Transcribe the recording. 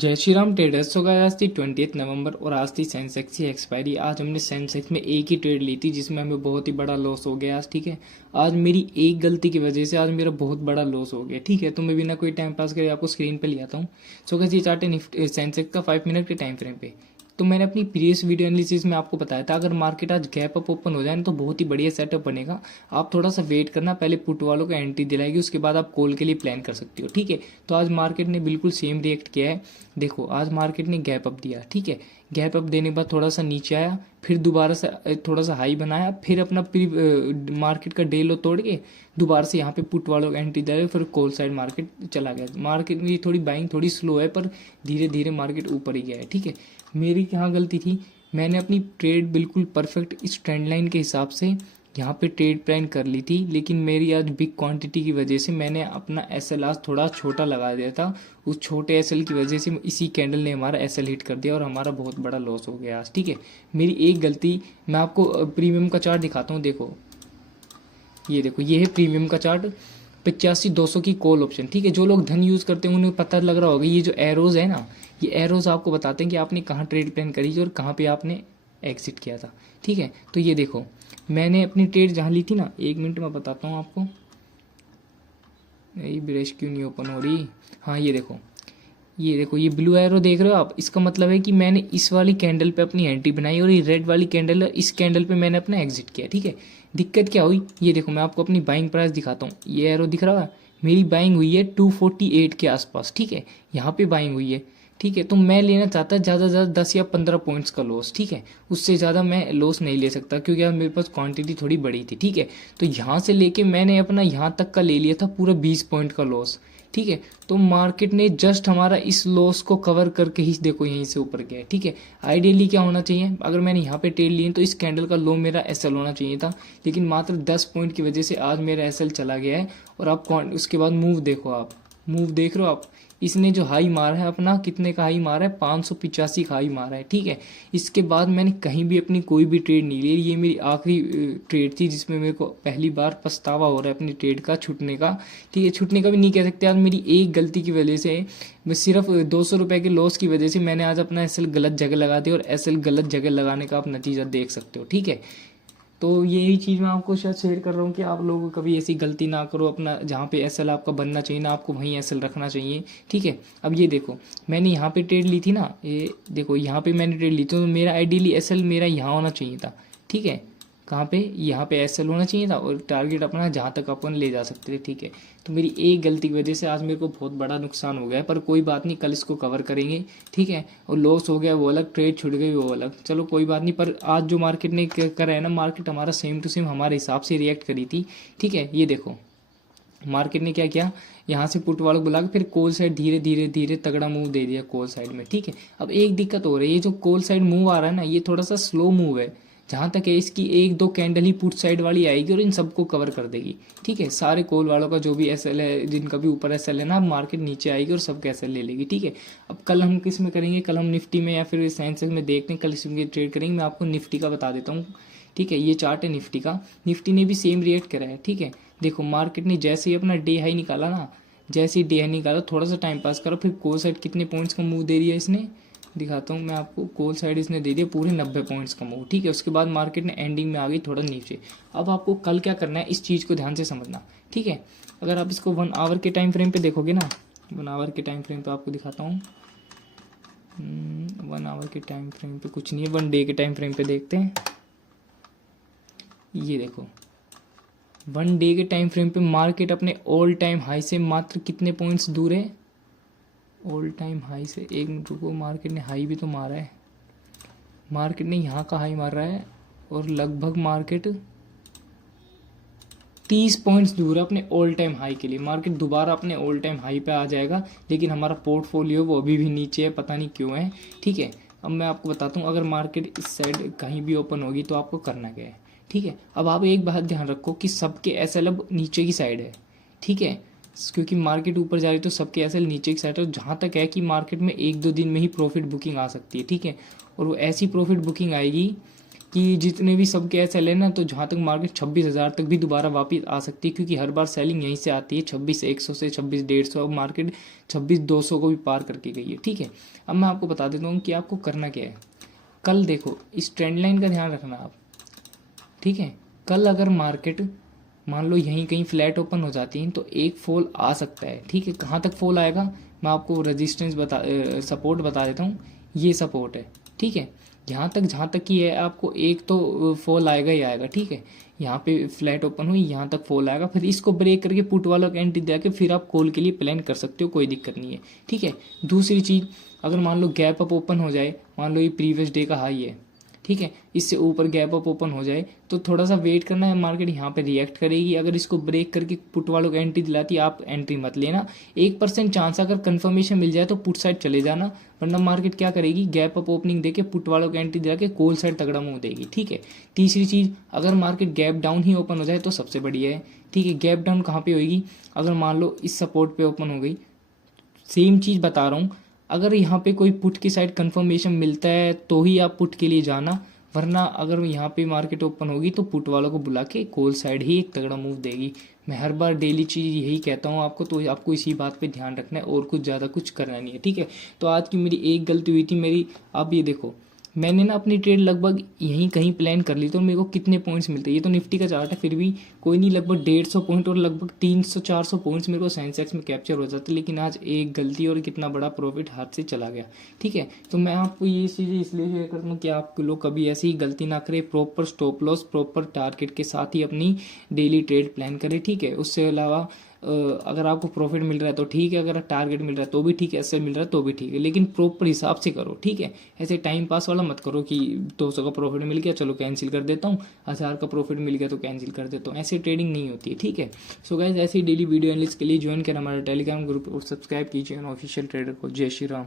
जय श्री राम ट्रेडर्स। तो गाइस आज थी 20 नवंबर और आज थी सेंसेक्स की एक्सपायरी। आज हमने सेंसेक्स में एक ही ट्रेड ली थी जिसमें हमें बहुत ही बड़ा लॉस हो गया आज। ठीक है, आज मेरी एक गलती की वजह से आज मेरा बहुत बड़ा लॉस हो गया। ठीक है, तो मैं बिना कोई टाइम पास करे आपको स्क्रीन पे ले आता हूँ। सो गाइस ये चार्ट है निफ्टी सेंसेक्स का 5 मिनट के टाइम फ्रेम पे। तो मैंने अपनी प्रीवियस वीडियो एनालिसिस में आपको बताया था अगर मार्केट आज गैप अप ओपन हो जाए ना तो बहुत ही बढ़िया सेटअप बनेगा। आप थोड़ा सा वेट करना, पहले पुट वालों को एंट्री दिलाएगी, उसके बाद आप कॉल के लिए प्लान कर सकते हो। ठीक है, तो आज मार्केट ने बिल्कुल सेम रिएक्ट किया है। देखो आज मार्केट ने गैप अप दिया। ठीक है, गैप अप देने के बाद थोड़ा सा नीचे आया, फिर दोबारा से थोड़ा सा हाई बनाया, फिर अपना प्री मार्केट का डे लो तोड़ के दोबारा से यहाँ पे पुट वालों को एंट्री दिलाया, फिर कॉल साइड मार्केट चला गया। मार्केट में थोड़ी बाइंग थोड़ी स्लो है पर धीरे धीरे मार्केट ऊपर ही गया है। ठीक है, मेरी क्या गलती थी, मैंने अपनी ट्रेड बिल्कुल परफेक्ट इस ट्रेंड लाइन के हिसाब से यहाँ पे ट्रेड प्लान कर ली थी, लेकिन मेरी आज बिग क्वांटिटी की वजह से मैंने अपना एसएल आज थोड़ा छोटा लगा दिया था। उस छोटे एसएल की वजह से इसी कैंडल ने हमारा एसएल हिट कर दिया और हमारा बहुत बड़ा लॉस हो गया आज। ठीक है, मेरी एक गलती। मैं आपको प्रीमियम का चार्ट दिखाता हूँ। देखो ये देखो, ये है प्रीमियम का चार्ट 85-200 की कॉल ऑप्शन। ठीक है, जो लोग धन यूज़ करते हैं उन्हें पता लग रहा होगा, ये जो एरोज है ना, ये एरोज आपको बताते हैं कि आपने कहाँ ट्रेड प्लान करी थी और कहाँ पे आपने एग्जिट किया था। ठीक है, तो ये देखो मैंने अपनी ट्रेड जहाँ ली थी ना, 1 मिनट में बताता हूँ आपको। यही ब्रश क्यों नहीं ओपन हो रही। हाँ ये देखो, ये देखो, ये ब्लू एरो देख रहे हो आप, इसका मतलब है कि मैंने इस वाली कैंडल पे अपनी एंट्री बनाई और ये रेड वाली कैंडल है, इस कैंडल पे मैंने अपना एग्जिट किया। ठीक है, दिक्कत क्या हुई ये देखो, मैं आपको अपनी बाइंग प्राइस दिखाता हूँ। ये एरो दिख रहा है, मेरी बाइंग हुई है 248 के आसपास। ठीक है, यहाँ पे बाइंग हुई है। ठीक है, तो मैं लेना चाहता ज़्यादा से ज़्यादा 10 या 15 पॉइंट्स का लॉस। ठीक है, उससे ज़्यादा मैं लॉस नहीं ले सकता क्योंकि यार मेरे पास क्वांटिटी थोड़ी बड़ी थी। ठीक है, तो यहाँ से लेके मैंने अपना यहाँ तक का ले लिया था पूरा 20 पॉइंट का लॉस। ठीक है, तो मार्केट ने जस्ट हमारा इस लॉस को कवर करके ही देखो यहीं से ऊपर गया है। ठीक है, आइडियली क्या होना चाहिए, अगर मैंने यहाँ पे ट्रेड लिए तो इस कैंडल का लो मेरा एसएल होना चाहिए था, लेकिन मात्र 10 पॉइंट की वजह से आज मेरा एसएल चला गया है। और आप उसके बाद मूव देखो, आप मूव देख रहे हो आप, इसने जो हाई मारा है अपना, कितने का हाई मारा है, 585 का हाई मारा है। ठीक है, इसके बाद मैंने कहीं भी अपनी कोई भी ट्रेड नहीं ली। ये मेरी आखिरी ट्रेड थी जिसमें मेरे को पहली बार पछतावा हो रहा है अपनी ट्रेड का छूटने का। ठीक है, छूटने का भी नहीं कह सकते, आज मेरी एक गलती की वजह से, मैं सिर्फ 200 रुपये के लॉस की वजह से मैंने आज अपना एसएल गलत जगह लगा दिया और एसएल गलत जगह लगाने का आप नतीजा देख सकते हो। ठीक है, तो यही चीज़ मैं आपको शायद शेयर कर रहा हूँ कि आप लोग कभी ऐसी गलती ना करो, अपना जहाँ पे एसएल आपका बनना चाहिए ना, आपको वहीं एसएल रखना चाहिए। ठीक है, अब ये देखो मैंने यहाँ पे ट्रेड ली थी ना, ये देखो यहाँ पे मैंने ट्रेड ली थी, तो मेरा आइडियली एसएल मेरा यहाँ होना चाहिए था। ठीक है, कहाँ पे, यहाँ पे एसएल होना चाहिए था और टारगेट अपना जहाँ तक अपन ले जा सकते थे। ठीक है, तो मेरी एक गलती की वजह से आज मेरे को बहुत बड़ा नुकसान हो गया है, पर कोई बात नहीं, कल इसको कवर करेंगे। ठीक है, और लॉस हो गया वो अलग, ट्रेड छूट गई वो अलग, चलो कोई बात नहीं। पर आज जो मार्केट ने करा है ना, मार्केट हमारा सेम टू सेम हमारे हिसाब से रिएक्ट करी थी। ठीक है, ये देखो मार्केट ने क्या किया, यहाँ से पुट वालों को बुला के फिर कॉल साइड धीरे धीरे धीरे तगड़ा मूव दे दिया कॉल साइड में। ठीक है, अब एक दिक्कत हो रही है, ये जो कॉल साइड मूव आ रहा है ना, ये थोड़ा सा स्लो मूव है। जहाँ तक है इसकी 1-2 कैंडल ही पुट साइड वाली आएगी और इन सबको कवर कर देगी। ठीक है, सारे कॉल वालों का जो भी एसएल है, जिनका भी ऊपर एसएल है ना, मार्केट नीचे आएगी और सबके एसएल ले लेगी। ठीक है, अब कल हम किस में करेंगे, कल हम निफ्टी में या फिर सेंसेक्स में देखते हैं, कल इसमें ट्रेड करेंगे। मैं आपको निफ्टी का बता देता हूँ। ठीक है, ये चार्ट है निफ्टी का, निफ्टी ने भी सेम रिएक्ट करा है। ठीक है, देखो मार्केट ने जैसे ही अपना डे हाई निकाला ना, जैसे ही डे हाई निकाला थोड़ा सा टाइम पास करो, फिर कॉल साइड कितने पॉइंट्स का मूव दे दिया इसने, दिखाता हूँ मैं आपको। कॉल साइड इसने दे दिया पूरे 90 पॉइंट्स का मूव। ठीक है, उसके बाद मार्केट ने एंडिंग में आ गई थोड़ा नीचे। अब आपको कल क्या करना है, इस चीज़ को ध्यान से समझना। ठीक है, अगर आप इसको 1 आवर के टाइम फ्रेम पे देखोगे ना, 1 आवर के टाइम फ्रेम पे आपको दिखाता हूँ। 1 आवर के टाइम फ्रेम पे कुछ नहीं है, 1 डे के टाइम फ्रेम पे देखते हैं। ये देखो 1 डे के टाइम फ्रेम पे मार्केट अपने ऑल टाइम हाई से मात्र कितने पॉइंट्स दूर है, ऑल टाइम हाई से, एक मिनट रुको, मार्केट ने हाई भी तो मारा है, मार्केट ने यहाँ का हाई मार रहा है और लगभग मार्केट 30 पॉइंट्स दूर है अपने ऑल टाइम हाई के लिए। मार्केट दोबारा अपने ऑल टाइम हाई पे आ जाएगा, लेकिन हमारा पोर्टफोलियो वो अभी भी नीचे है, पता नहीं क्यों है। ठीक है, अब मैं आपको बताता हूँ, अगर मार्केट इस साइड कहीं भी ओपन होगी तो आपको करना क्या है। ठीक है, अब आप एक बात ध्यान रखो कि सबके एसएल अब नीचे की साइड है। ठीक है, क्योंकि मार्केट ऊपर जा रही है तो सबके एसएल नीचे की साइड है। जहाँ तक है कि मार्केट में 1-2 दिन में ही प्रॉफिट बुकिंग आ सकती है। ठीक है, और वो ऐसी प्रॉफिट बुकिंग आएगी कि जितने भी सबके एसएल है ना, तो जहाँ तक मार्केट 26,000 तक भी दोबारा वापस आ सकती है, क्योंकि हर बार सेलिंग यहीं से आती है 26,100 से 26,150। अब मार्केट 26,200 को भी पार करके गई है, ठीक है। अब मैं आपको बता देता हूँ कि आपको करना क्या है। कल देखो इस ट्रेंड लाइन का ध्यान रखना आप, ठीक है। कल अगर मार्केट मान लो यहीं कहीं फ्लैट ओपन हो जाती है तो एक फॉल आ सकता है, ठीक है। कहाँ तक फॉल आएगा मैं आपको रेजिस्टेंस सपोर्ट बता देता हूँ। ये सपोर्ट है, ठीक है। यहाँ तक जहाँ तक की है आपको एक तो फॉल आएगा ही आएगा, ठीक है। यहाँ पे फ्लैट ओपन हुई, यहाँ तक फॉल आएगा, फिर इसको ब्रेक करके पुट वालों का एंट्री दे के फिर आप कॉल के लिए प्लान कर सकते हो, कोई दिक्कत नहीं है, ठीक है। दूसरी चीज़, अगर मान लो गैप अप ओपन हो जाए, मान लो ये प्रीवियस डे का हाई है, ठीक है, इससे ऊपर गैप अप ओपन हो जाए तो थोड़ा सा वेट करना है, मार्केट यहाँ पे रिएक्ट करेगी। अगर इसको ब्रेक करके पुट वालों को एंट्री दिलाती है, आप एंट्री मत लेना। 1% चांस अगर कंफर्मेशन मिल जाए तो पुट साइड चले जाना, वरना मार्केट क्या करेगी, गैप अप ओपनिंग देके पुट वालों को एंट्री दिला के कॉल साइड तगड़ा मुंह देगी, ठीक है। तीसरी चीज़, अगर मार्केट गैप डाउन ही ओपन हो जाए तो सबसे बढ़िया है, ठीक है। गैप डाउन कहाँ पे होगी, अगर मान लो इस सपोर्ट पे ओपन हो गई, सेम चीज़ बता रहा हूँ, अगर यहाँ पे कोई पुट की साइड कंफर्मेशन मिलता है तो ही आप पुट के लिए जाना, वरना अगर यहाँ पे मार्केट ओपन होगी तो पुट वालों को बुला के कॉल साइड ही एक तगड़ा मूव देगी। मैं हर बार डेली चीज़ यही कहता हूँ आपको, तो आपको इसी बात पे ध्यान रखना है और कुछ ज़्यादा कुछ करना नहीं है, ठीक है। तो आज की मेरी एक गलती हुई थी मेरी, आप ये देखो मैंने ना अपनी ट्रेड लगभग यहीं कहीं प्लान कर ली, तो मेरे को कितने पॉइंट्स मिलते हैं, ये तो निफ्टी का चार्ट है, फिर भी कोई नहीं, लगभग 150 पॉइंट और लगभग 300-400 पॉइंट्स मेरे को सेंसेक्स में कैप्चर हो जाते, लेकिन आज एक गलती और कितना बड़ा प्रॉफिट हाथ से चला गया, ठीक है। तो मैं आपको ये चीज़ें इसलिए शेयर करता हूँ कि आप लोग कभी ऐसी ही गलती ना करें, proper stop loss proper target के साथ ही अपनी डेली ट्रेड प्लान करें, ठीक है। उससे अलावा अगर आपको प्रॉफिट मिल रहा है तो ठीक है, अगर टारगेट मिल रहा है तो भी ठीक है, एसएल मिल रहा है तो भी ठीक है, लेकिन प्रॉपर हिसाब से करो, ठीक है। ऐसे टाइम पास वाला मत करो कि 200 का प्रॉफिट मिल गया चलो कैंसिल कर देता हूँ, 1000 का प्रॉफिट मिल गया तो कैंसिल कर देता हूँ, ऐसे ट्रेडिंग नहीं होती है, ठीक है। सो गाइस ऐसे डेली वीडियो एनालिस्ट के लिए ज्वाइन करें हमारा टेलीग्राम ग्रुप और सब्सक्राइब कीजिए ऑफिशियल ट्रेडर को। जय श्री राम।